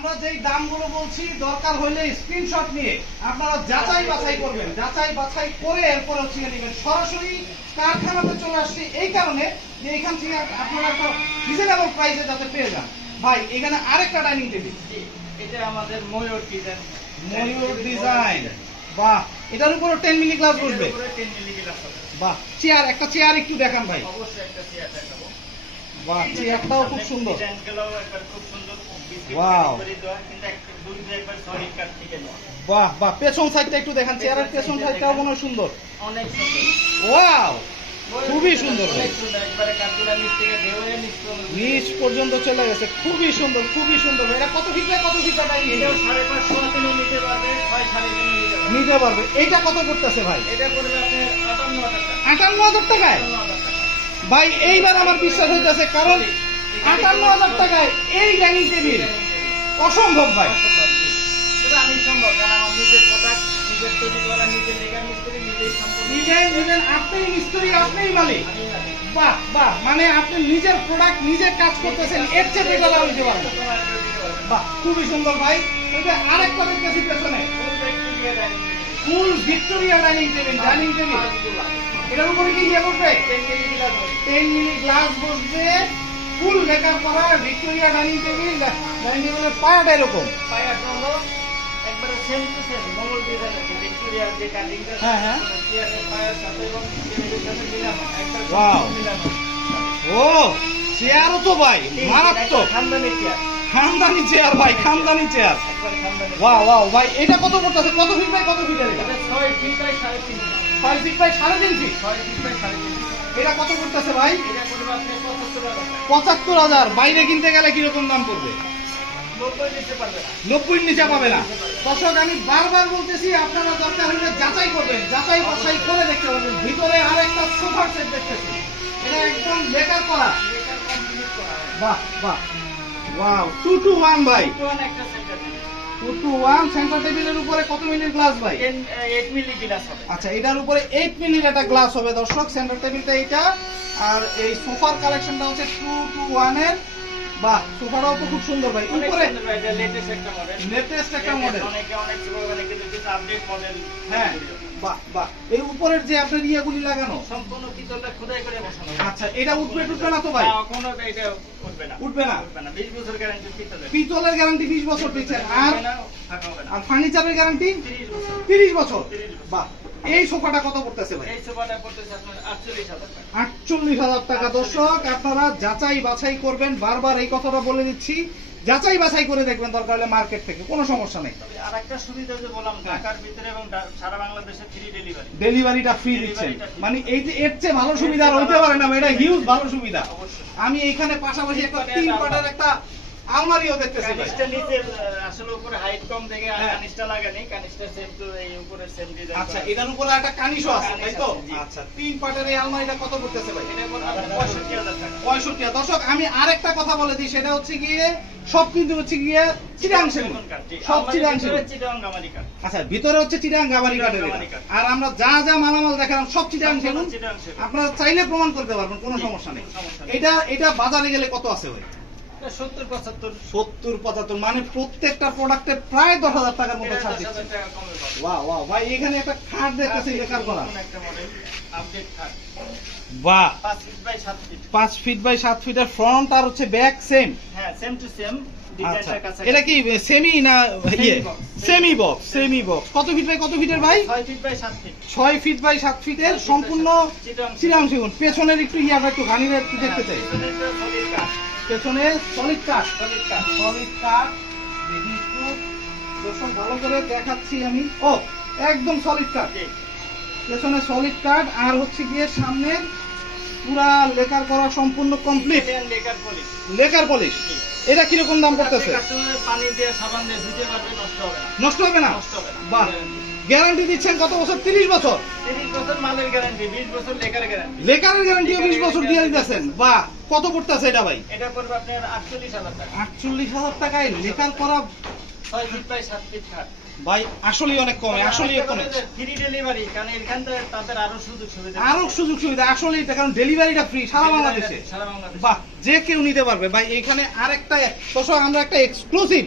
আমরা যেই দামগুলো বলছি দরকার হলে স্ক্রিনশট নিয়ে আপনারা যাচাই বাছাই করবেন, যাচাই বাছাই করে এরপর হচ্ছে নেবেন। সরাসরি কারখানাতে চলে আসছি এই কারণে যে এখান থেকে আপনারা একটা রিজনেবল প্রাইসে যাতে পেয়ে যান। ভাই এখানে আরেকটা ডাইনিং টেবিল, এটা আমাদের ময়ূর ডিজাইন। ময়ূর ডিজাইন, বাহ, এটার উপরে 10 মিলি গ্লাস বসবে। 10 মিলি গ্লাস হবে। বাহ, চেয়ার, একটা চেয়ার একটু দেখান ভাই। অবশ্যই একটা চেয়ার দেখাবো। বাহ, চেয়ারটাও খুব সুন্দর। ডিজাইনগুলো একবার খুব সুন্দর। ওয়াও, কিন্তু একটা দুই একবার সলিড কাট থেকে নেওয়া। বাহ বাহ, পেছন সাইডটা একটু দেখান, চেয়ারের পেছন সাইডটাও মনে হয় সুন্দর। অনেক সুন্দর। ওয়াও, খুবই সুন্দর ভাই, অনেক সুন্দর। একবারে কাঠগুলো নিচ থেকে ঢেউয়ে নিচ পর্যন্ত চলে গেছে, খুবই সুন্দর, খুবই সুন্দর। এটা কত ফিট বাই কত ফিট ডাইনিং? এটাও 5.5 থেকে নিতে পারবে, 6 3.5 নিতে পারবে। নিতে পারবে। এইটা কত করতেছে ভাই? এটা পড়বে আপনার 58,000 টাকা। 58,000 টাকায়? 58,000 টাকা। ভাই এইবার আমার বিশ্বাস হইতেছে, কারণ 58,000 টাকায় এই ডাইনিং টেবিল অসম্ভব ভাই। তবে আমি সম্ভব, কারণ আমার নিজের প্রোডাক্ট, নিজের তৈরি করা, নিজের লেগার মিস্ত্রি, নিজেই সম্পূর্ণ। নিজের আপনিই মিস্ত্রি, আপনিই মালিক। আমি জানি। বাহ বাহ, মানে আপনি নিজের প্রোডাক্ট নিজে কাজ করতেছেন, এর চেয়ে বেটার আর হইতে পারে না। বাহ, খুবই সুন্দর ভাই। ওইটা আরেকটা দেখতেছি পেছনে, ফুল Victoria dining table. Dining table এটার উপরে কি ইয়ে বসবে? 10 মিলি গ্লাস বসবে, ফুল মেকআপ করা ভিক্টোরিয়া ডাইনিং টেবিল। ডাইনিং টেবিলের পায়াটা এরকম। একবারে same to same Mangal design আছে, ভিক্টোরিয়ার যে কাটিংটা। হ্যাঁ, হ্যাঁ। চেয়ারের পায়ের সাথে এবং টেবিলের সাথে মিলানো, একটা Wow. মিলানো। ও, চেয়ারও তো ভাই মারাত্মক। খানদানি চেয়ার, খানদানি চেয়ার ভাই, খানদানি চেয়ার। একবারে খানদানি। ওয়াও ওয়াও ভাই, এটা কত পড়তেছে? কত ফিট বাই কত ফিটের এটা? এটা 6 feet by 3.5 feet. 6 feet by 3.5 feet. 6 feet by 3.5 feet. এটা কত পড়তেছে ভাই? এটা পড়বে আপনি 75,000 টাকা। 75,000। বাইরে কিনতে গেলে কিরকম দাম পড়বে? 90 নিতে পারবে না। 90 নিচে পাবে না। দর্শক আমি বারবার বলতেছি, আপনারা দরকার হলে যাচাই করবেন, যাচাই বাছাই করে দেখতে পারবেন। ভিতরে আরেকটা সোফার সেট দেখতেছি, এটা একদম লেকার করা। এটা কমপ্লিট করা। বাহ বাহ, ওয়াও, 2 to 1 ভাই। কোন একটা সেন্টার 2 to 1 সেন্টার টেবিলের উপরে কত মিলির গ্লাস ভাই? 8 মিলি গ্লাস হবে। আচ্ছা, এটার উপরে 8 মিলির একটা গ্লাস হবে দর্শক, সেন্টার টেবিলটা এইটা। আর এই সোফার কালেকশনটা হচ্ছে 2 to 1 এর। বাহ, সোফাটাও তো খুব সুন্দর ভাই। অনেক উপরে সুন্দর ভাই, এটা লেটেস্ট একটা মডেল। লেটেস্ট একটা মডেল। অনেকে অনেক সুন্দর, অনেকে কিছু আপডেট মডেল। হ্যাঁ, বাহ বাহ, এই উপরের যে আপনার ইয়েগুলি লাগানো, সম্পূর্ণ পিতলটা খোদাই করে বসানো। আচ্ছা, এটা উঠবে টুটবে না তো ভাই? না, কোনো এটা উঠবে না। উঠবে না। উঠবে না। 20 বছর গ্যারান্টি পিতলের। পিতলের গ্যারান্টি 20 বছর দিচ্ছেন, আর হবে না, ফাঁকা হবে না। আর ফার্নিচারের গ্যারান্টি 30 বছর। 30 বছর। 30 বছর। বাহ, এই সোফাটা কত পড়তেছে ভাই? এই সোফাটা পড়তেছে আপনার 48,000 টাকা। 48,000 টাকা। দর্শক আপনারা যাচাই বাছাই করবেন, বারবার এই কথাটা বলে দিচ্ছি, যাচাই বাছাই করে দেখবেন, দরকার হলে মার্কেট থেকে, কোনো সমস্যা নেই। তবে আরেকটা সুবিধা যে বললাম, ঢাকার ভিতরে এবং সারা বাংলাদেশে ফ্রি ডেলিভারি। ডেলিভারিটা ফ্রি দিচ্ছেন, মানে এই যে এর চেয়ে ভালো সুবিধা আর হইতে পারে না, এটা হিউজ ভালো সুবিধা। অবশ্যই। আমি এইখানে পাশাপাশি একটা 3 পাটের একটা আলমারিও দেখতেছি ভাই। কানিস্টা নিচে আসলে উপরে হাইট কম দেখে হ্যাঁ। কানিস্টা লাগানি, কানিস্টা সেম টু এই উপরে সেম ডিজাইন। আচ্ছা, এটার উপরে একটা কানিশও আছে তাই তো? জি। আচ্ছা, 3 পাটের এই আলমারিটা কত পড়তেছে ভাই? এটা পড়বে 65,000 টাকা। 65। দর্শক আমি আরেকটা কথা বলে দিই, সেটা হচ্ছে গিয়ে সব কিন্তু হচ্ছে গিয়ে চিটাং সেগুন, সব চিটাং সেগুন। চিটাং গামারি কাঠ। আচ্ছা, ভিতরে হচ্ছে চিটাং গাবারি কাঠের এটা। গামারি কাঠ। আর আমরা যা যা মালামাল দেখালাম সব চিটাং সেগুন। চিটাং সেগুন। আপনারা চাইলে প্রমাণ করতে পারবেন, কোনো সমস্যা নেই। কোনো সমস্যা নেই। এটা বাজারে গেলে কত আছে ভাই? এটা 70-75 70-75, মানে প্রত্যেকটা প্রোডাক্টে প্রায় 10,000 টাকার মতো ছাড় 10,000 দিচ্ছে। টাকা কমে পাবে। ওয়াও ওয়াও ভাই, এখানে একটা খাট দেখতেছি লেখার করা। নতুন একটা মডেল আপডেট খাট। বাহ, 5 feet by 7 feet. 5 feet by 7 ফিটের ফ্রন্ট আর হচ্ছে ব্যাক সেম। হ্যাঁ, সেম টু সেম আচ্ছা, ডিজাইনটা কাছে। এটা কি সেমি না ইয়ে? box, semi box, semi box. কত ফিট বাই কত ফিটের ভাই? 6 feet by 7 feet. 6 feet by 7 ফিটের সম্পূর্ণ চিরাং সেগুন। পেছনের একটু ইয়াটা একটু ঘানির একটু দেখতে চাই। সলিড কাঠ। পেছনে সলিড কাঠ, সলিড কাঠ। সলিড কাঠ। দেখি একটু দর্শক ভালো করে দেখাচ্ছি আমি। ও, একদম সলিড কাঠ। জি। পেছনে সলিড কাঠ, আর হচ্ছে গিয়ে সামনে পুরা লেকার করা সম্পূর্ণ complete, Italian lacquer polish. Lacquer polish. এটা কিরকম দাম পড়তেছে? কাস্টমারের পানি দিয়ে সাবান দিয়ে ধুতে পারবে, নষ্ট হবে না। নষ্ট হবে না? নষ্ট হবে না। বাহ, গ্যারান্টি দিচ্ছেন কত বছর? 30 বছর। 30 বছর মালের গ্যারান্টি, 20 বছর লেকার গ্যারান্টি। লেকারের গ্যারান্টিও 20 বছর দিয়ে দিতেছেন। বাহ, কত পড়তেছে এটা ভাই? এটা পড়বে আপনার 48,000 টাকা। 48,000 টাকায় লেকার করা 6 ফিট বাই 7 ফিট খাট। ভাই, আসলেই অনেক কমে, আসলেই কমে। ফ্রি ডেলিভারি, কারণ এখানটা তাদের আরো সুযোগ সুবিধা। আরো সুযোগ সুবিধা, আসলেই এটা, কারণ ডেলিভারিটা ফ্রি সারা বাংলাদেশে। সারা বাংলাদেশে। বাহ, যে কেউ নিতে পারবে ভাই। এখানে আরেকটা দর্শক আমরা একটা এক্সক্লুসিভ